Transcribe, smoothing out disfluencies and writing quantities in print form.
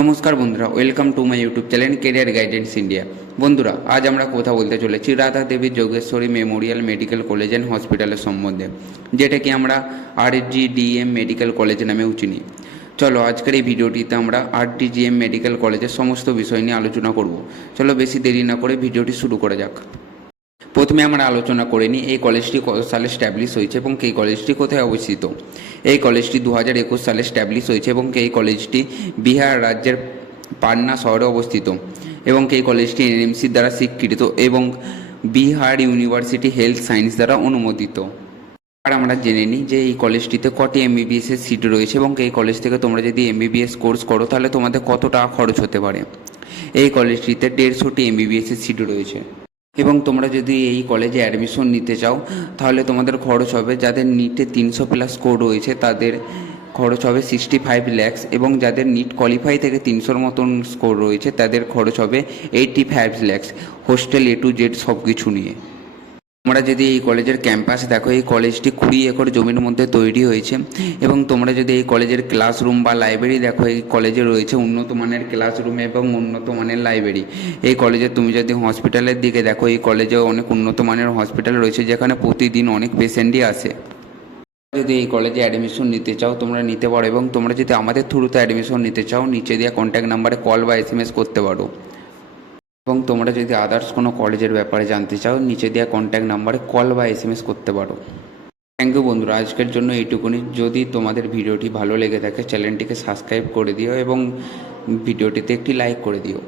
নমস্কার বন্ধুরা, welcome to my YouTube channel career guidance India. বন্ধুরা, আজ আমরা কথা বলতে চলেছি Radha Devi Jogeshwari memorial medical college and হসপিটালের সম্বন্ধে, যেটাকে আমরা RGDM মেডিকেল কলেজ নামেও চিনি। চলো, আজকের এই ভিডিওটিতে আমরা RGDM মেডিকেল কলেজের সমস্ত বিষয় নিয়ে আলোচনা করব। চলো, বেশি দেরি না করে ভিডিওটি শুরু করা যাক। প্রথমে আমরা আলোচনা করে নিই এই কলেজটি কত সালে স্ট্যাবলিশ হয়েছে এবং এই কলেজটি কোথায় অবস্থিত। এই কলেজটি 2021 সালে স্ট্যাবলিশ হয়েছে এবং এই কলেজটি বিহার রাজ্যের পাটনা শহরে অবস্থিত এবং এই কলেজটি NMC দ্বারা স্বীকৃত এবং বিহার ইউনিভার্সিটি হেলথ সায়েন্স দ্বারা অনুমোদিত। আর আমরা জেনে নিই যে এই কলেজটিতে কটি MBBS এর সিট রয়েছে এবং এই কলেজ থেকে তোমরা যদি MBBS কোর্স করো তাহলে তোমাদের কত টাকা খরচ হতে পারে। এই কলেজটিতে 150টি MBBS এর সিট রয়েছে এবং তোমরা যদি এই কলেজে অ্যাডমিশন নিতে চাও তাহলে তোমাদের খরচ হবে, যাদের নিটে 300+ স্কোর রয়েছে তাদের খরচ হবে 65 lakhs এবং যাদের নিট কোয়ালিফাই থেকে 300-র মতন স্কোর রয়েছে তাদের খরচ হবে 85 lakhs, hostel A to Z সব কিছু নিয়ে। তোমরা যদি এই কলেজের ক্যাম্পাস দেখো, এই কলেজটি 20 একর জমির মধ্যে তৈরি হয়েছে এবং তোমরা যদি এই কলেজের ক্লাসরুম বা লাইব্রেরি দেখো, এই কলেজে রয়েছে উন্নত মানের ক্লাসরুম এবং উন্নত মানের লাইব্রেরি। এই কলেজে তুমি যদি হসপিটালের দিকে দেখো, এই কলেজেও অনেক উন্নত মানের হসপিটাল রয়েছে যেখানে প্রতিদিন অনেক পেশেন্টই আসে। যদি এই কলেজে অ্যাডমিশন নিতে চাও তোমরা নিতে পারো এবং তোমরা যদি আমাদের থ্রুতে অ্যাডমিশন নিতে চাও নিচে দেওয়া কন্ট্যাক্ট নাম্বারে কল বা SMS করতে পারো এবং তোমরা যদি আদার্স কোনো কলেজের ব্যাপারে জানতে চাও নিচে দেওয়া কন্ট্যাক্ট নাম্বারে কল বা SMS করতে পারো। থ্যাংক ইউ বন্ধুরা, আজকের জন্য এইটুকুনি। যদি তোমাদের ভিডিওটি ভালো লেগে থাকে চ্যানেলটিকে সাবস্ক্রাইব করে দিও এবং ভিডিওটিতে একটি লাইক করে দিও।